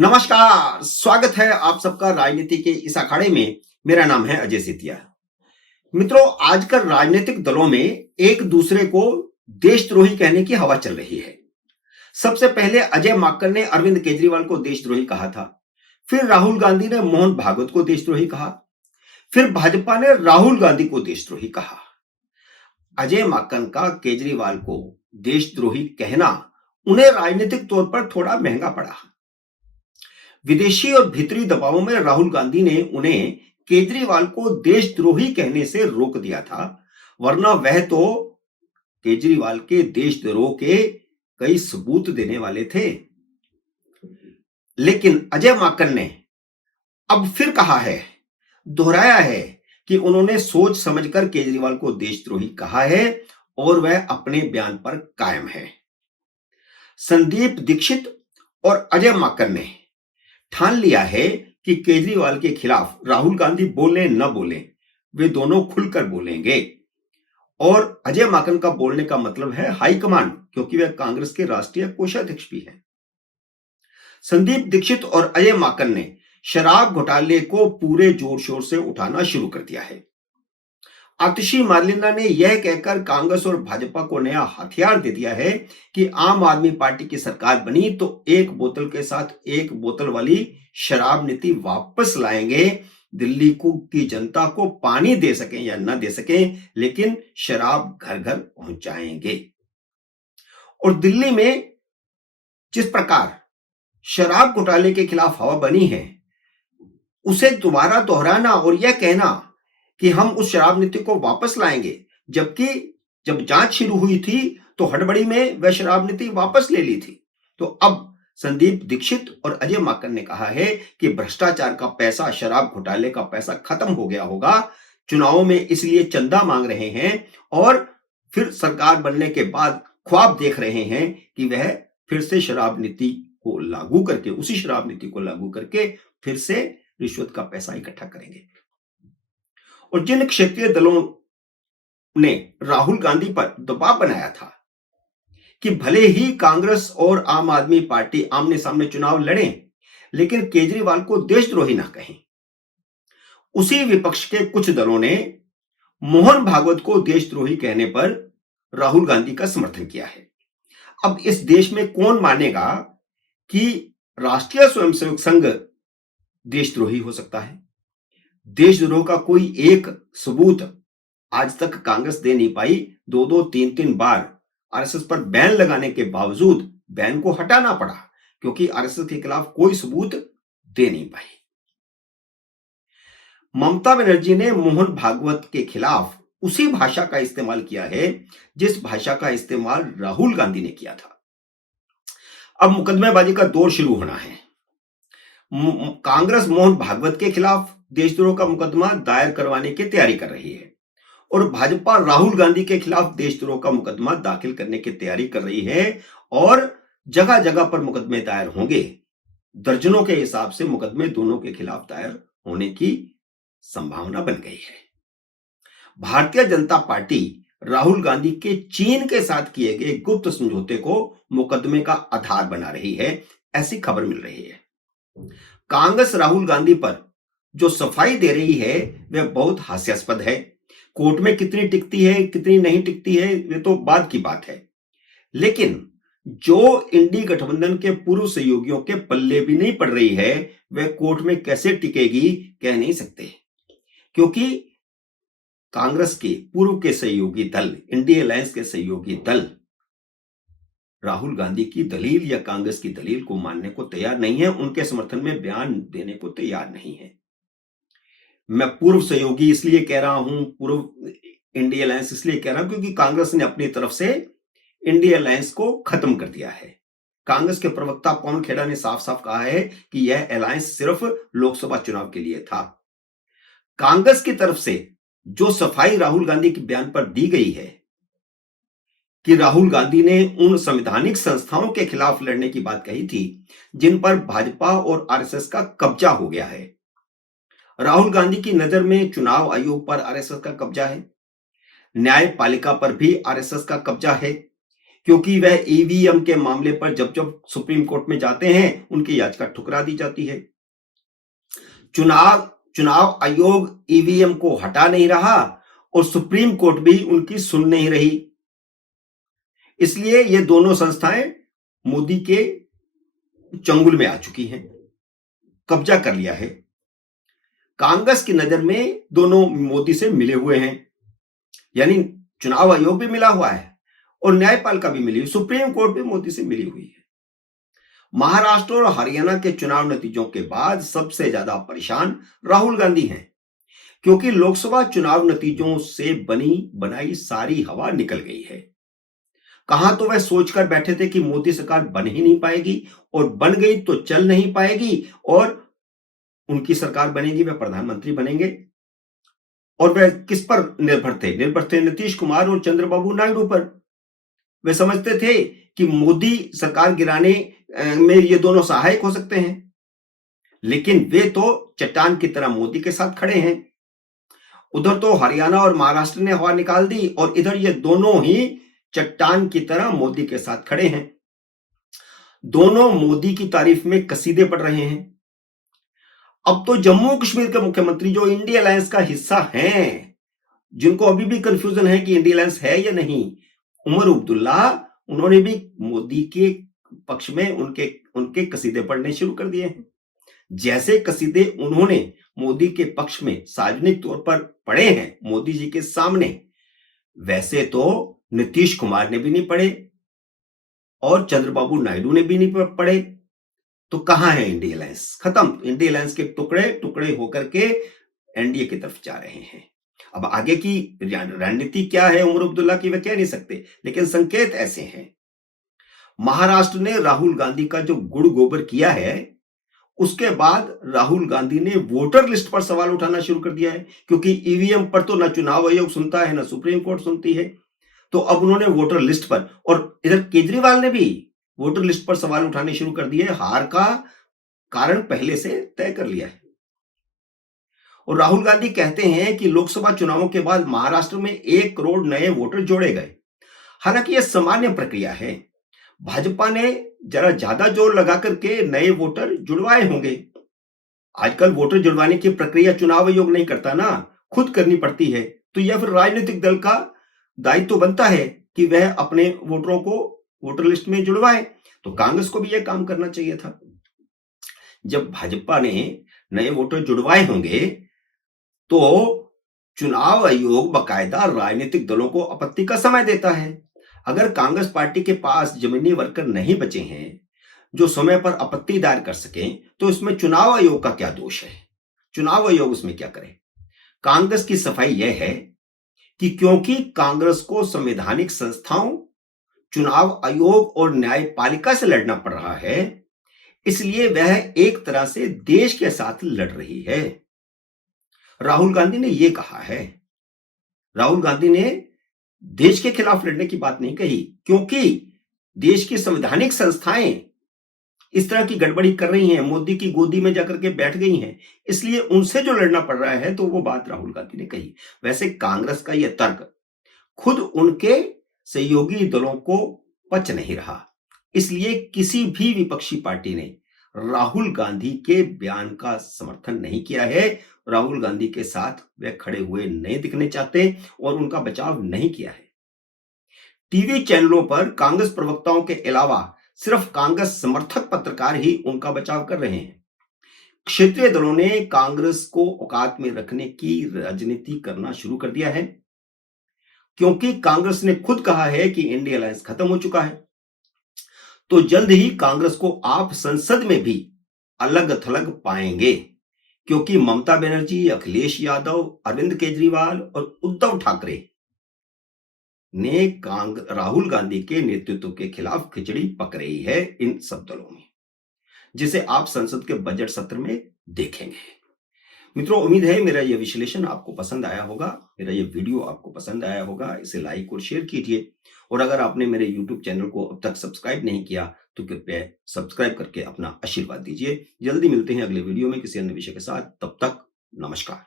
नमस्कार, स्वागत है आप सबका राजनीति के इस अखाड़े में। मेरा नाम है अजय सितिया। मित्रों, आजकल राजनीतिक दलों में एक दूसरे को देशद्रोही कहने की हवा चल रही है। सबसे पहले अजय माकन ने अरविंद केजरीवाल को देशद्रोही कहा था। फिर राहुल गांधी ने मोहन भागवत को देशद्रोही कहा। फिर भाजपा ने राहुल गांधी को देशद्रोही कहा। अजय माकन का केजरीवाल को देशद्रोही कहना उन्हें राजनीतिक तौर पर थोड़ा महंगा पड़ा। विदेशी और भीतरी दबावों में राहुल गांधी ने उन्हें केजरीवाल को देशद्रोही कहने से रोक दिया था, वरना वह तो केजरीवाल के देशद्रोह के कई सबूत देने वाले थे। लेकिन अजय माकन ने अब फिर कहा है, दोहराया है कि उन्होंने सोच समझकर केजरीवाल को देशद्रोही कहा है और वह अपने बयान पर कायम है। संदीप दीक्षित और अजय माकन ने ठान लिया है कि केजरीवाल के खिलाफ राहुल गांधी बोले न बोले, वे दोनों खुलकर बोलेंगे। और अजय माकन का बोलने का मतलब है हाईकमान, क्योंकि वह कांग्रेस के राष्ट्रीय कोषाध्यक्ष भी हैं। संदीप दीक्षित और अजय माकन ने शराब घोटाले को पूरे जोर शोर से उठाना शुरू कर दिया है। आतिशी मार्लेना ने यह कहकर कांग्रेस और भाजपा को नया हथियार दे दिया है कि आम आदमी पार्टी की सरकार बनी तो एक बोतल के साथ एक बोतल वाली शराब नीति वापस लाएंगे। दिल्ली की जनता को पानी दे सकें या न दे सकें, लेकिन शराब घर घर पहुंचाएंगे। और दिल्ली में जिस प्रकार शराब घोटाले के खिलाफ हवा बनी है, उसे दोबारा दोहराना और यह कहना कि हम उस शराब नीति को वापस लाएंगे, जबकि जब जांच शुरू हुई थी तो हड़बड़ी में वह शराब नीति वापस ले ली थी। तो अब संदीप दीक्षित और अजय माकन ने कहा है कि भ्रष्टाचार का पैसा, शराब घोटाले का पैसा खत्म हो गया होगा, चुनावों में इसलिए चंदा मांग रहे हैं और फिर सरकार बनने के बाद ख्वाब देख रहे हैं कि वह फिर से शराब नीति को लागू करके, उसी शराब नीति को लागू करके फिर से रिश्वत का पैसा इकट्ठा करेंगे। और जिन क्षेत्रीय दलों ने राहुल गांधी पर दबाव बनाया था कि भले ही कांग्रेस और आम आदमी पार्टी आमने सामने चुनाव लड़ें, लेकिन केजरीवाल को देशद्रोही ना कहें, उसी विपक्ष के कुछ दलों ने मोहन भागवत को देशद्रोही कहने पर राहुल गांधी का समर्थन किया है। अब इस देश में कौन मानेगा कि राष्ट्रीय स्वयंसेवक संघ देशद्रोही हो सकता है? देशद्रोह का कोई एक सबूत आज तक कांग्रेस दे नहीं पाई। दो दो तीन तीन बार आरएसएस पर बैन लगाने के बावजूद बैन को हटाना पड़ा, क्योंकि आरएसएस के खिलाफ कोई सबूत दे नहीं पाई। ममता बनर्जी ने मोहन भागवत के खिलाफ उसी भाषा का इस्तेमाल किया है जिस भाषा का इस्तेमाल राहुल गांधी ने किया था। अब मुकदमेबाजी का दौर शुरू होना है। कांग्रेस मोहन भागवत के खिलाफ देशद्रोह का मुकदमा दायर करवाने की तैयारी कर रही है और भाजपा राहुल गांधी के खिलाफ देशद्रोह का मुकदमा दाखिल करने की तैयारी कर रही है और जगह जगह पर मुकदमे दायर होंगे। दर्जनों के हिसाब से मुकदमे दोनों के खिलाफ दायर होने की संभावना बन गई है। भारतीय जनता पार्टी राहुल गांधी के चीन के साथ किए गए गुप्त समझौते को मुकदमे का आधार बना रही है, ऐसी खबर मिल रही है। कांग्रेस राहुल गांधी पर जो सफाई दे रही है वह बहुत हास्यास्पद है। कोर्ट में कितनी टिकती है, कितनी नहीं टिकती है, ये तो बाद की बात है। लेकिन जो इंडी गठबंधन के पूर्व सहयोगियों के पल्ले भी नहीं पड़ रही है, वह कोर्ट में कैसे टिकेगी कह नहीं सकते, क्योंकि कांग्रेस के पूर्व के सहयोगी दल, इंडिया अलायंस के सहयोगी दल राहुल गांधी की दलील या कांग्रेस की दलील को मानने को तैयार नहीं है, उनके समर्थन में बयान देने को तैयार नहीं है। मैं पूर्व सहयोगी इसलिए कह रहा हूं, पूर्व इंडिया अलायंस इसलिए कह रहा हूं क्योंकि कांग्रेस ने अपनी तरफ से इंडिया अलायंस को खत्म कर दिया है। कांग्रेस के प्रवक्ता पवन खेड़ा ने साफ साफ कहा है कि यह अलायंस सिर्फ लोकसभा चुनाव के लिए था। कांग्रेस की तरफ से जो सफाई राहुल गांधी के बयान पर दी गई है कि राहुल गांधी ने उन संवैधानिक संस्थाओं के खिलाफ लड़ने की बात कही थी जिन पर भाजपा और आरएसएस का कब्जा हो गया है। राहुल गांधी की नजर में चुनाव आयोग पर आरएसएस का कब्जा है, न्यायपालिका पर भी आरएसएस का कब्जा है, क्योंकि वह ईवीएम के मामले पर जब जब सुप्रीम कोर्ट में जाते हैं उनकी याचिका ठुकरा दी जाती है। चुनाव चुनाव आयोग ईवीएम को हटा नहीं रहा और सुप्रीम कोर्ट भी उनकी सुन नहीं रही। इसलिए ये दोनों संस्थाएं मोदी के चंगुल में आ चुकी हैं, कब्जा कर लिया है। कांग्रेस की नजर में दोनों मोदी से मिले हुए हैं, यानी चुनाव आयोग भी मिला हुआ है और न्यायपालिका भी मिली, सुप्रीम कोर्ट भी मोदी से मिली हुई है। महाराष्ट्र और हरियाणा के चुनाव नतीजों के बाद सबसे ज्यादा परेशान राहुल गांधी हैं, क्योंकि लोकसभा चुनाव नतीजों से बनी बनाई सारी हवा निकल गई है। कहां तो वह सोचकर बैठे थे कि मोदी सरकार बन ही नहीं पाएगी और बन गई तो चल नहीं पाएगी और उनकी सरकार बनेगी, वह प्रधानमंत्री बनेंगे। और वह किस पर निर्भर थे नीतीश कुमार और चंद्रबाबू नायडू पर। वे समझते थे कि मोदी सरकार गिराने में ये दोनों सहायक हो सकते हैं, लेकिन वे तो चट्टान की तरह मोदी के साथ खड़े हैं। उधर तो हरियाणा और महाराष्ट्र ने हवा निकाल दी और इधर ये दोनों ही चट्टान की तरह मोदी के साथ खड़े हैं। दोनों मोदी की तारीफ में कसीदे पढ़ रहे हैं। अब तो जम्मू कश्मीर के मुख्यमंत्री जो इंडिया अलायंस का हिस्सा हैं, जिनको अभी भी कंफ्यूजन है कि इंडिया अलायंस है या नहीं, उमर अब्दुल्ला, उन्होंने भी मोदी के पक्ष में उनके कसीदे पढ़ने शुरू कर दिए हैं। जैसे कसीदे उन्होंने मोदी के पक्ष में सार्वजनिक तौर पर पढ़े हैं मोदी जी के सामने, वैसे तो नीतीश कुमार ने भी नहीं पढ़े और चंद्रबाबू नायडू ने भी नहीं पढ़े। तो कहां है इंडिया अलायंस? खत्म। इंडिया अलायंस के टुकड़े टुकड़े होकर के एनडीए की तरफ जा रहे हैं। अब आगे की रणनीति क्या है उमर अब्दुल्ला की, वह कह नहीं सकते, लेकिन संकेत ऐसे हैं। महाराष्ट्र ने राहुल गांधी का जो गुड़ गोबर किया है, उसके बाद राहुल गांधी ने वोटर लिस्ट पर सवाल उठाना शुरू कर दिया है, क्योंकि ईवीएम पर तो ना चुनाव आयोग सुनता है ना सुप्रीम कोर्ट सुनती है। तो अब उन्होंने वोटर लिस्ट पर, और इधर केजरीवाल ने भी वोटर लिस्ट पर सवाल उठाने शुरू कर दिए। हार का कारण पहले से तय कर लिया है। और राहुल गांधी कहते हैं कि लोकसभा चुनावों के बाद महाराष्ट्र में 1 करोड़ नए वोटर जोड़े गए। हालांकि यह सामान्य प्रक्रिया है। भाजपा ने जरा ज्यादा जोर लगा करके नए वोटर जुड़वाए होंगे। आजकल वोटर जुड़वाने की प्रक्रिया चुनाव आयोग नहीं करता ना, खुद करनी पड़ती है। तो यह फिर राजनीतिक दल का दायित्व बनता है कि वह अपने वोटरों को वोटर लिस्ट में जुड़वाए। तो कांग्रेस को भी यह काम करना चाहिए था। जब भाजपा ने नए वोटर जुड़वाए होंगे तो चुनाव आयोग बाकायदा राजनीतिक दलों को आपत्ति का समय देता है। अगर कांग्रेस पार्टी के पास जमीनी वर्कर नहीं बचे हैं जो समय पर आपत्ति दायर कर सकें, तो इसमें चुनाव आयोग का क्या दोष है? चुनाव आयोग उसमें क्या करे? कांग्रेस की सफाई यह है कि क्योंकि कांग्रेस को संवैधानिक संस्थाओं, चुनाव आयोग और न्यायपालिका से लड़ना पड़ रहा है, इसलिए वह एक तरह से देश के साथ लड़ रही है। राहुल गांधी ने यह कहा है। राहुल गांधी ने देश के खिलाफ लड़ने की बात नहीं कही, क्योंकि देश की संवैधानिक संस्थाएं इस तरह की गड़बड़ी कर रही हैं, मोदी की गोदी में जाकर के बैठ गई हैं, इसलिए उनसे जो लड़ना पड़ रहा है, तो वो बात राहुल गांधी ने कही। वैसे कांग्रेस का यह तर्क खुद उनके सहयोगी दलों को पच नहीं रहा, इसलिए किसी भी विपक्षी पार्टी ने राहुल गांधी के बयान का समर्थन नहीं किया है। राहुल गांधी के साथ वे खड़े हुए नहीं दिखने चाहते और उनका बचाव नहीं किया है। टीवी चैनलों पर कांग्रेस प्रवक्ताओं के अलावा सिर्फ कांग्रेस समर्थक पत्रकार ही उनका बचाव कर रहे हैं। क्षेत्रीय दलों ने कांग्रेस को औकात में रखने की राजनीति करना शुरू कर दिया है, क्योंकि कांग्रेस ने खुद कहा है कि इंडिया अलायंस खत्म हो चुका है। तो जल्द ही कांग्रेस को आप संसद में भी अलग थलग पाएंगे, क्योंकि ममता बनर्जी, अखिलेश यादव, अरविंद केजरीवाल और उद्धव ठाकरे ने राहुल गांधी के नेतृत्व के खिलाफ खिचड़ी पक रही है इन सब दलों में, जिसे आप संसद के बजट सत्र में देखेंगे। मित्रों, उम्मीद है मेरा यह विश्लेषण आपको पसंद आया होगा, मेरा यह वीडियो आपको पसंद आया होगा। इसे लाइक और शेयर कीजिए, और अगर आपने मेरे YouTube चैनल को अब तक सब्सक्राइब नहीं किया तो कृपया सब्सक्राइब करके अपना आशीर्वाद दीजिए। जल्दी मिलते हैं अगले वीडियो में किसी अन्य विषय के साथ। तब तक नमस्कार।